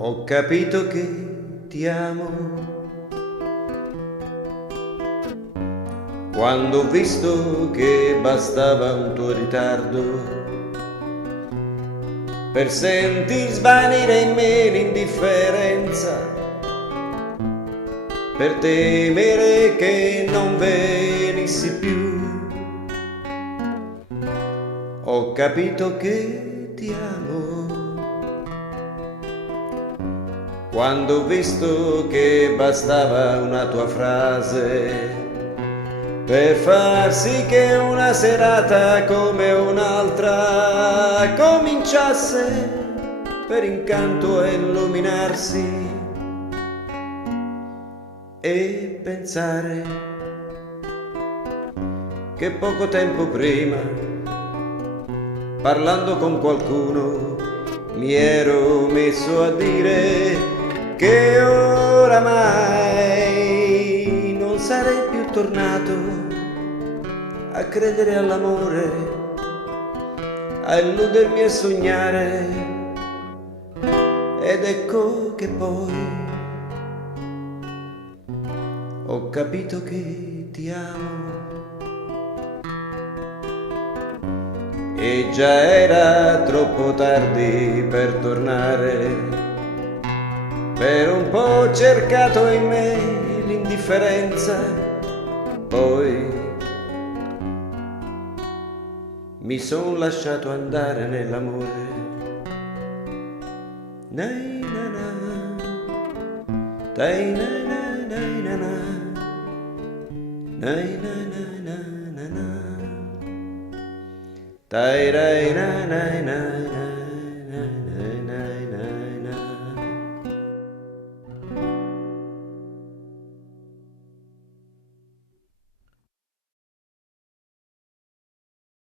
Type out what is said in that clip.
Ho capito che ti amo quando ho visto che bastava un tuo ritardo per sentir svanire in me l'indifferenza, per temere che non venissi più. Ho capito che ti amo quando ho visto che bastava una tua frase per far sì che una serata come un'altra cominciasse per incanto a illuminarsi e pensare che poco tempo prima, parlando con qualcuno, mi ero messo a dire che oramai non sarei più tornato a credere all'amore, a illudermi e sognare. Ed ecco che poi ho capito che ti amo. E già era troppo tardi per tornare. Per un po' ho cercato in me l'indifferenza, poi mi son lasciato andare nell'amore. Nai na na, dai na na dai na na, nai na na na na na, dai dai na na na.